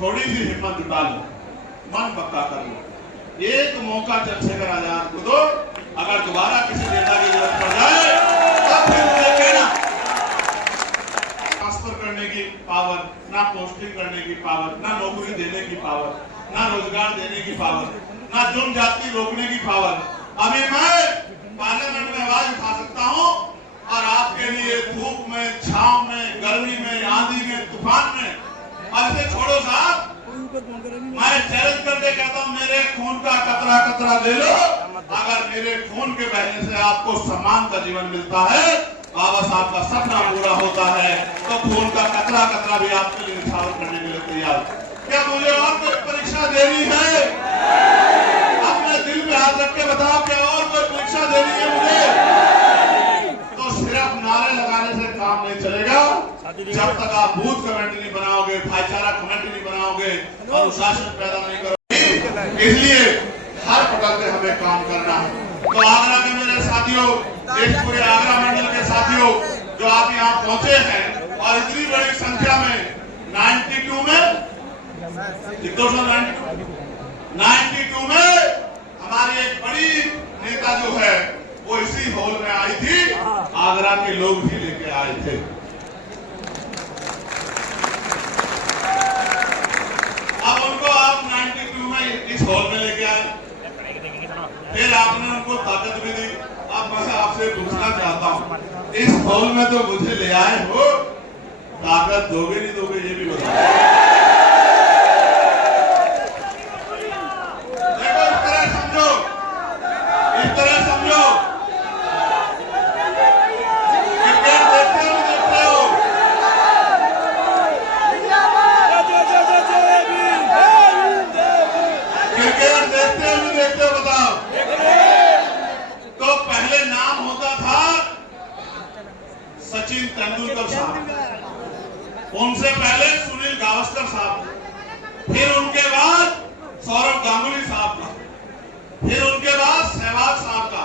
थोड़ी सी हिम्मत जुटा लो, मन पक्का कर लो, एक मौका चंद्रशेखर आजाद को दो। अगर दोबारा किसी नेता की जरूरत पड़ जाए तब फिर मुझे कहना। ट्रांसफर करने की पावर, ना पोस्टिंग करने की पावर, ना नौकरी देने की पावर, ना रोजगार देने की पावर, ना जुर्म जाति रोकने की पावर। अभी मैं पार्लियामेंट में आवाज उठा सकता हूँ और आपके लिए धूप में, छांव में, गर्मी में, आंधी में, तूफान में, ऐसे छोड़ो साहब, मैं चैलेंज करके कहता हूँ मेरे खून का कतरा कतरा दे लो। अगर मेरे खून के बहने से आपको सम्मान का जीवन मिलता है, बाबा साहब का सपना पूरा होता है, तो खून का कतरा कतरा भी आपके लिए निछावर करने के लिए तैयार। क्या मुझे और कोई परीक्षा देनी है? अपने दिल में हाथ रख के बताओ, क्या और कोई परीक्षा देनी है मुझे? तो सिर्फ नारे लगाने से काम नहीं चलेगा। जब तक आप बूथ कमेटी नहीं बनाओगे, भाईचारा कमेटी नहीं बनाओगे, अनुशासन पैदा नहीं करोगे, इसलिए हर पटल पे हमें काम करना है। तो आगरा के मेरे साथियों, इस पूरे आगरा मंडल के साथियों जो आप यहाँ पहुंचे हैं और इतनी बड़ी संख्या में 92 में 92 में हमारी एक बड़ी नेता जो है वो इसी हॉल में आई थी, आगरा के लोग भी लेके आए थे। अब उनको आप 92 में इस हॉल में लेके आए, फिर आपने उनको ताकत भी दी। अब मैं आपसे पूछना चाहता हूँ, इस हॉल में तो मुझे ले आए हो, ताकत दोगे नहीं दोगे ये भी बताओ। देखो इस तरह समझो, इस तरह समझो, क्रिकेट देखते हो नहीं देखते हो? क्रिकेट देखते हो नहीं देखते हो बताओ? तो पहले नाम होता था सचिन तेंदुलकर साहब, उनसे पहले सुनील गावस्कर साहब, फिर उनके बाद सौरव गांगुली साहब का, फिर उनके बाद सहवाग साहब का,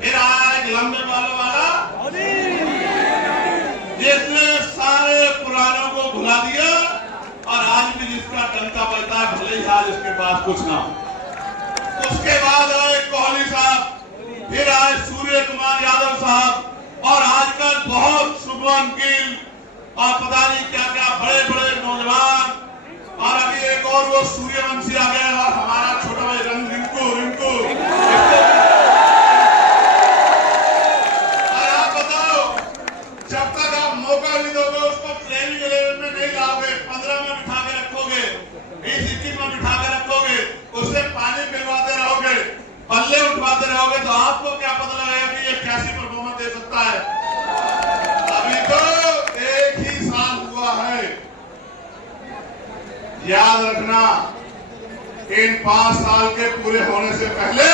फिर आया एक लंबे बालों वाला जिसने सारे पुरानों को भुला दिया और आज भी जिसका टंका बजता है, भले ही आज उसके पास कुछ ना हो। उसके बाद आए कोहली साहब, फिर आए सूर्य कुमार यादव साहब, और आजकल बहुत शुभमन गिल और पता नहीं क्या क्या बड़े बड़े नौजवान, और अभी एक और वो सूर्यवंशी आ गया और हमारा छोटा भाई रिंकू। और आप बताओ, जब तक आप मौका नहीं दोगे उसको ट्रेनिंग लेवल में नहीं लाओगे, 15 में बिठा के रखोगे, 20-21 में बिठा के रखोगे, उससे पानी पिलवाते रहोगे, बल्ले उठवाते रहोगे, तो आपको क्या पता लगेगा कि ये कैसी परफॉर्मेंस दे सकता है? अभी तो 1 ही साल हुआ है। याद रखना, इन 5 साल के पूरे होने से पहले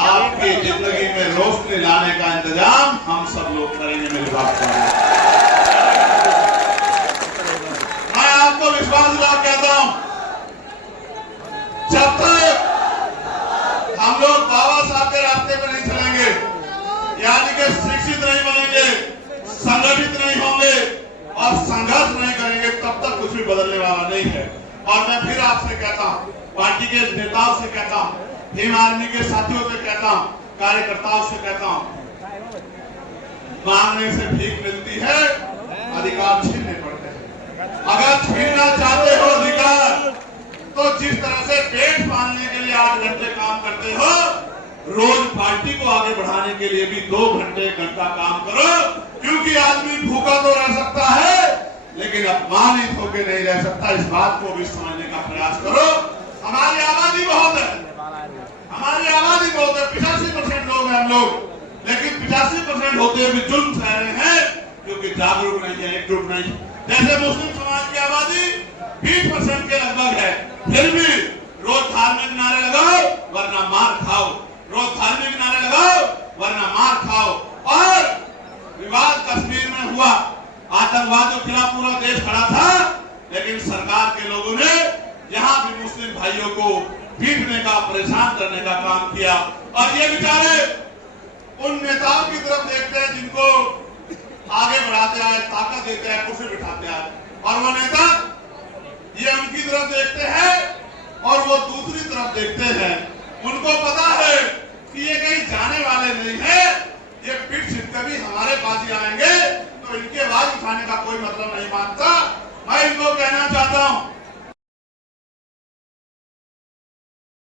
आपकी जिंदगी में रोशनी लाने का इंतजाम हम सब लोग करेंगे। मेरी बात सुनिए, मैं आपको विश्वास दिला कहता हूं, जब तक हम लोग बाबा साहब के रास्ते पर नहीं चलेंगे, यानी कि शिक्षित नहीं बनेंगे, संगठित नहीं होंगे और संघर्ष नहीं करेंगे, तब तक कुछ भी बदलने वाला नहीं है। और मैं फिर आपसे कहता हूं, पार्टी के नेताओं से कहता हूं, भीम आर्मी के साथियों से कहता हूं, कार्यकर्ताओं से कहता हूं, मांगने से भीख मिलती है, अधिकार छीनने पड़ते हैं। अगर छीनना चाहते हो अधिकार, तो जिस तरह से पेट पालने के लिए 8 घंटे काम करते हो, रोज पार्टी को आगे बढ़ाने के लिए भी 2 घंटे घंटा काम करो, क्योंकि आदमी भूखा तो रह सकता है लेकिन अपमानित होकर नहीं रह सकता। इस बात को भी समझने का प्रयास करो। हमारी आबादी बहुत है, हमारी आबादी बहुत है, 85% लोग हैं हम लोग, लेकिन 85% होते हुए भी जुल्म सह रहे हैं क्योंकि जागरूक नहीं है, एकजुट नहीं। जैसे मुस्लिम समाज की आबादी 20% के लगभग है, फिर भी रोज धार्मिक नारे लगाओ वरना मार खाओ, रोज धार्मिक नारे लगाओ वरना मार खाओ। और विवाद कश्मीर में हुआ, आतंकवाद के खिलाफ पूरा देश खड़ा था, लेकिन सरकार के लोगों ने यहाँ भी मुस्लिम भाइयों को पीटने का, परेशान करने का काम किया। और ये बेचारे उन नेताओं की तरफ देखते हैं जिनको आगे बढ़ाते आए, ताकत देते हैं, कुर्सी बिठाते आए, और वो नेता तरफ देखते हैं और वो दूसरी तरफ देखते हैं। उनको पता है कि ये कहीं जाने वाले नहीं है, ये फिर से कभी हमारे पास ही आएंगे, तो इनके आवाज उठाने का कोई मतलब नहीं मानता। मैं इनको कहना चाहता हूं